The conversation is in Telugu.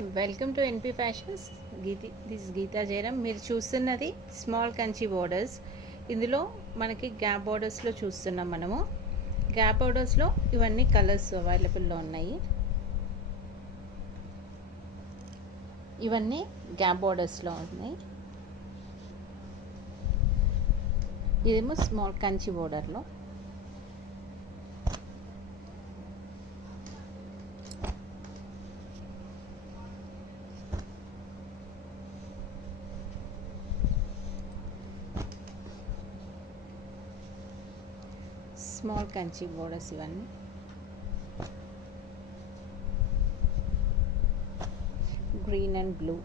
Welcome to NP fashions. This Geetha Jayaram. మీరు చూస్తున్నది స్మాల్ కంచి బోర్డర్స్. ఇందులో మనకి గ్యాప్ బోర్డర్స్లో చూస్తున్నాం. మనము గ్యాప్ బోర్డర్స్లో ఇవన్నీ కలర్స్ అవైలబుల్లో ఉన్నాయి. ఇవన్నీ గ్యాప్ బోర్డర్స్లో ఉన్నాయి. ఇదేమో స్మాల్ కంచి బోర్డర్లో. స్మాల్ కంచి బోర్డర్స్ ఇవన్నీ. Green and blue.